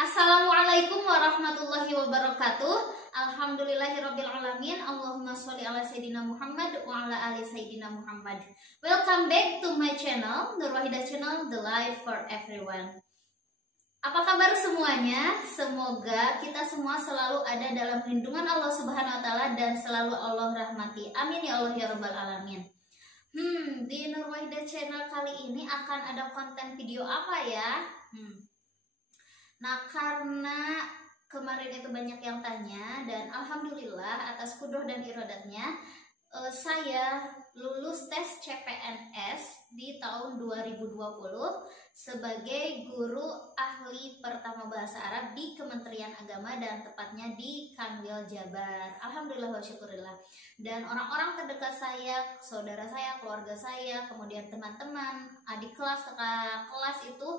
Assalamualaikum warahmatullahi wabarakatuh. Alhamdulillahirrabbilalamin. Allahumma sholli ala Sayyidina Muhammad wa ala ali Sayyidina Muhammad. Welcome back to my channel, Nur Wahidah Channel, The Life for Everyone. Apa kabar semuanya? Semoga kita semua selalu ada dalam lindungan Allah Subhanahu wa taala dan selalu Allah rahmati. Amin ya Allah ya rabbal alamin. Di Nur Wahidah Channel kali ini akan ada konten video apa ya? Nah, karena kemarin itu banyak yang tanya dan alhamdulillah atas kudroh dan iradatnya saya lulus tes CPNS di tahun 2020 sebagai guru ahli pertama bahasa Arab di Kementerian Agama dan tepatnya di Kanwil Jabar. Alhamdulillah wa syukurillah. Dan orang-orang terdekat saya, saudara saya, keluarga saya, kemudian teman-teman, adik kelas, kakak kelas itu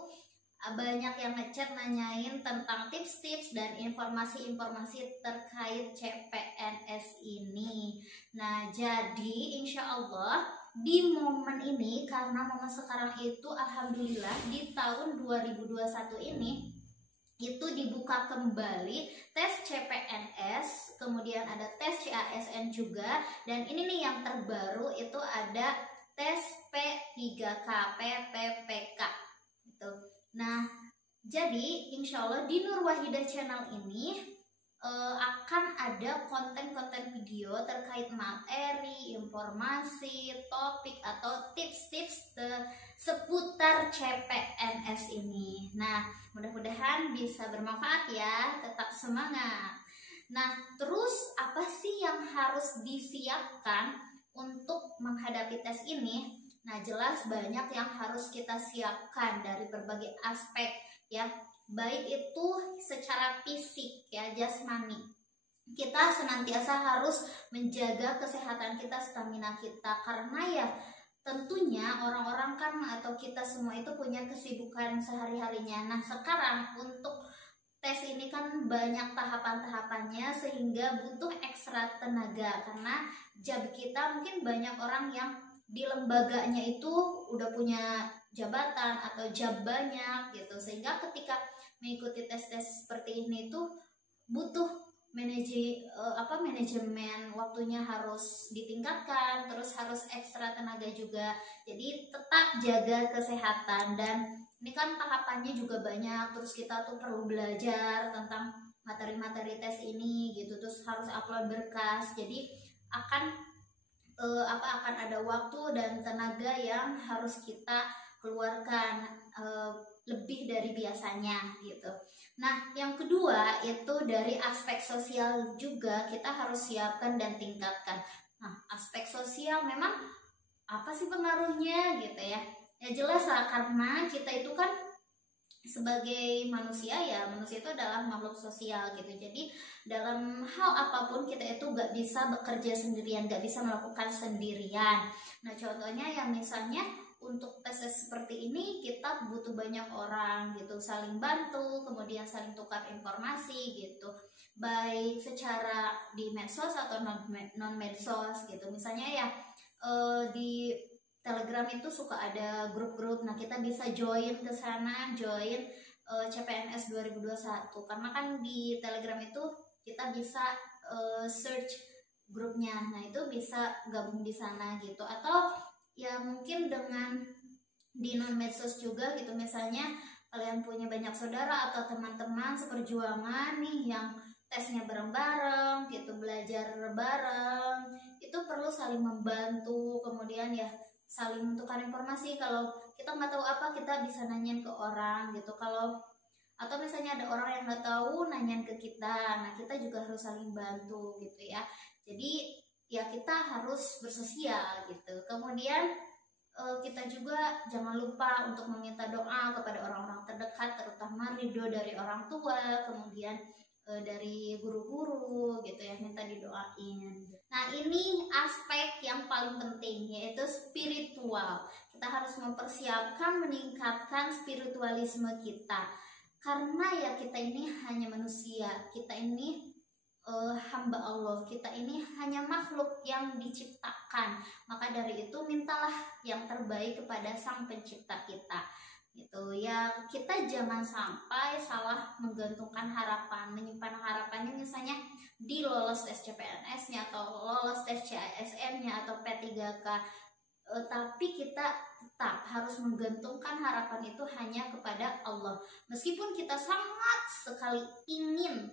banyak yang ngechat nanyain tentang tips-tips dan informasi-informasi terkait CPNS ini. Nah, jadi insya Allah di momen ini, karena momen sekarang itu alhamdulillah di tahun 2021 ini itu dibuka kembali tes CPNS, kemudian ada tes CASN juga, dan ini nih yang terbaru itu ada tes P3K PPPK gitu. Nah, jadi insya Allah di Nur Wahidah Channel ini akan ada konten-konten video terkait materi, informasi, topik atau tips-tips seputar CPNS ini. Nah, mudah-mudahan bisa bermanfaat ya, tetap semangat. Nah, terus apa sih yang harus disiapkan untuk menghadapi tes ini? Nah, jelas banyak yang harus kita siapkan dari berbagai aspek ya, baik itu secara fisik ya, jasmani. Kita senantiasa harus menjaga kesehatan kita, stamina kita, karena ya tentunya orang-orang kan atau kita semua itu punya kesibukan sehari-harinya. Nah, sekarang untuk tes ini kan banyak tahapan-tahapannya sehingga butuh ekstra tenaga, karena job kita mungkin banyak orang yang di lembaganya itu udah punya jabatan atau job banyak gitu, sehingga ketika mengikuti tes-tes seperti ini tuh butuh manajemen waktunya harus ditingkatkan, terus harus ekstra tenaga juga. Jadi tetap jaga kesehatan, dan ini kan tahapannya juga banyak, terus kita tuh perlu belajar tentang materi-materi tes ini gitu, terus harus upload berkas. Jadi akan ada waktu dan tenaga yang harus kita keluarkan lebih dari biasanya gitu. Nah, yang kedua itu dari aspek sosial juga kita harus siapkan dan tingkatkan. Nah, aspek sosial memang apa sih pengaruhnya gitu ya? Ya jelas lah, karena kita itu kan sebagai manusia ya, manusia itu adalah makhluk sosial gitu. Jadi dalam hal apapun kita itu gak bisa bekerja sendirian, gak bisa melakukan sendirian. Nah, contohnya ya misalnya untuk tes seperti ini kita butuh banyak orang gitu, saling bantu, kemudian saling tukar informasi gitu, baik secara di medsos atau non medsos gitu. Misalnya ya di Telegram itu suka ada grup-grup. Nah, kita bisa join ke sana, join CPNS 2021. Karena kan di Telegram itu kita bisa search grupnya. Nah, itu bisa gabung di sana gitu. Atau ya mungkin dengan di non medsos juga gitu. Misalnya kalian punya banyak saudara atau teman-teman seperjuangan nih yang tesnya bareng-bareng gitu, belajar bareng, itu perlu saling membantu. Kemudian ya saling tukar informasi. Kalau kita nggak tahu apa, kita bisa nanyain ke orang gitu. Atau misalnya ada orang yang nggak tahu, nanyain ke kita. Nah, kita juga harus saling bantu gitu ya. Jadi ya kita harus bersosial gitu. Kemudian kita juga jangan lupa untuk meminta doa kepada orang-orang terdekat, terutama ridho dari orang tua, kemudian dari guru-guru gitu ya, minta didoain. Nah, ini aspek yang paling penting, yaitu spiritual. Kita harus mempersiapkan, meningkatkan spiritualisme kita, karena ya kita ini hanya manusia, kita ini hamba Allah, kita ini hanya makhluk yang diciptakan. Maka dari itu mintalah yang terbaik kepada Sang Pencipta kita. gitu ya. Kita jangan sampai salah menggantungkan harapan, menyimpan harapannya misalnya di lolos tes CPNS-nya atau lolos tes CASN-nya atau P3K, tapi kita tetap harus menggantungkan harapan itu hanya kepada Allah. Meskipun kita sangat sekali ingin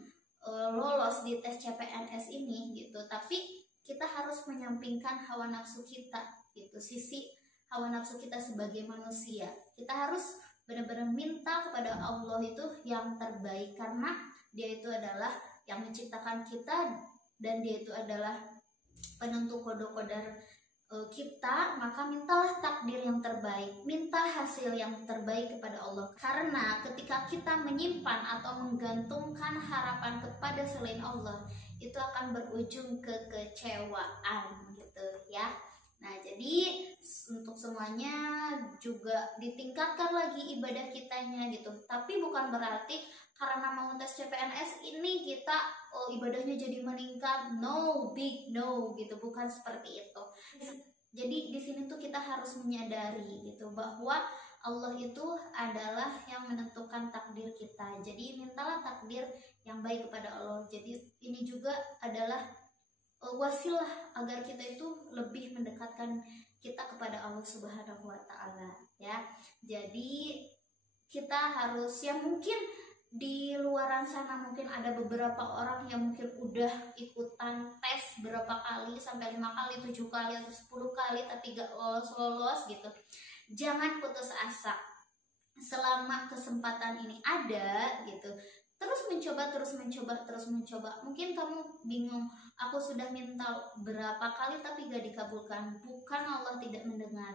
lolos di tes CPNS ini gitu, tapi kita harus menyampingkan hawa nafsu kita gitu, sisi hawa nafsu kita sebagai manusia. Kita harus benar-benar minta kepada Allah itu yang terbaik, karena Dia itu adalah yang menciptakan kita dan Dia itu adalah penentu qada-qadar kita. Maka mintalah takdir yang terbaik, minta hasil yang terbaik kepada Allah. Karena ketika kita menyimpan atau menggantungkan harapan kepada selain Allah, itu akan berujung ke kekecewaan gitu ya. Nah, jadi untuk semuanya juga ditingkatkan lagi ibadah kitanya gitu. Tapi bukan berarti karena mau tes CPNS ini kita ibadahnya jadi meningkat. No, big no gitu, bukan seperti itu. Jadi di sini tuh kita harus menyadari gitu bahwa Allah itu adalah yang menentukan takdir kita. Jadi mintalah takdir yang baik kepada Allah. Jadi ini juga adalah wasilah agar kita itu lebih mendekatkan kita kepada Allah Subhanahu wa Ta'ala ya. Jadi kita harus, ya mungkin di luaran sana mungkin ada beberapa orang yang mungkin udah ikutan tes berapa kali, sampai 5 kali, 7 kali atau 10 kali tapi gak lolos gitu. Jangan putus asa selama kesempatan ini ada gitu. Terus mencoba. Mungkin kamu bingung, aku sudah minta berapa kali tapi gak dikabulkan. Bukan Allah tidak mendengar,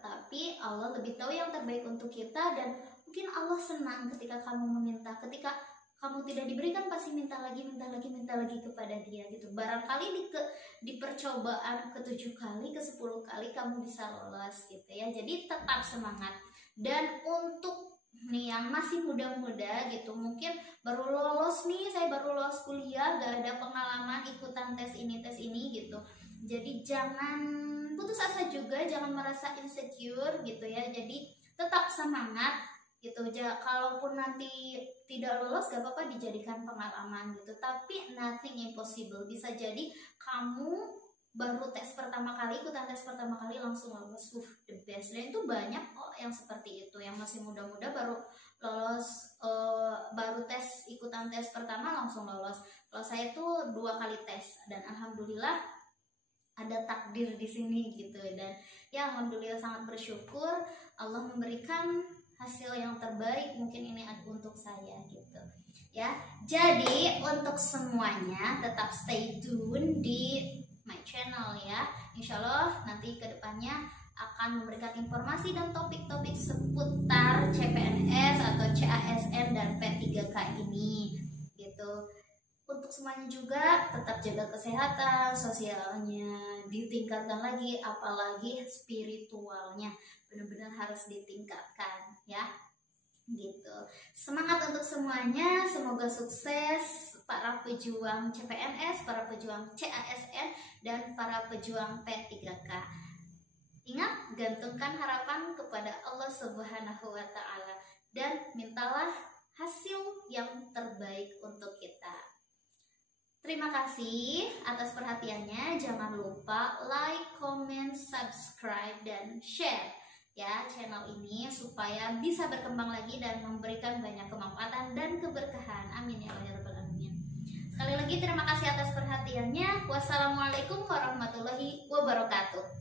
tapi Allah lebih tahu yang terbaik untuk kita. Dan mungkin Allah senang ketika kamu meminta. Ketika kamu tidak diberikan, pasti minta lagi kepada Dia gitu. Barangkali di percobaan ke-7 kali, ke-10 kali kamu bisa lolos gitu ya. Jadi tetap semangat. Dan untuk nih yang masih muda-muda gitu, mungkin baru lolos nih, saya baru lolos kuliah, gak ada pengalaman ikutan tes ini gitu. Jadi jangan putus asa juga, jangan merasa insecure gitu ya. Jadi tetap semangat gitu. Kalaupun nanti tidak lolos gak apa-apa, dijadikan pengalaman gitu. Tapi nothing impossible. Bisa jadi kamu baru tes pertama kali, ikutan tes pertama kali langsung lolos, the best. Dan itu banyak kok yang seperti itu, yang masih muda-muda baru lolos, baru ikutan tes pertama langsung lolos. Kalau saya tuh 2 kali tes dan alhamdulillah ada takdir di sini gitu. Dan ya alhamdulillah sangat bersyukur Allah memberikan hasil yang terbaik, mungkin ini untuk saya gitu ya. Jadi untuk semuanya tetap stay tune di my channel ya. Insya Allah nanti kedepannya akan memberikan informasi dan topik-topik seputar CPNS atau CASN dan P3K ini gitu. Untuk semuanya juga tetap jaga kesehatan, sosialnya ditingkatkan lagi, apalagi spiritualnya benar-benar harus ditingkatkan ya gitu. Semangat untuk semuanya, semoga sukses para pejuang CPNS, para pejuang CASN, dan para pejuang P3K. Ingat, gantungkan harapan kepada Allah Subhanahu wa Ta'ala dan mintalah hasil yang terbaik untuk kita. Terima kasih atas perhatiannya. Jangan lupa like, comment, subscribe, dan share ya channel ini supaya bisa berkembang lagi dan memberikan banyak kemanfaatan dan keberkahan. Amin ya rabbal alamin. Sekali lagi terima kasih atas perhatiannya. Wassalamualaikum warahmatullahi wabarakatuh.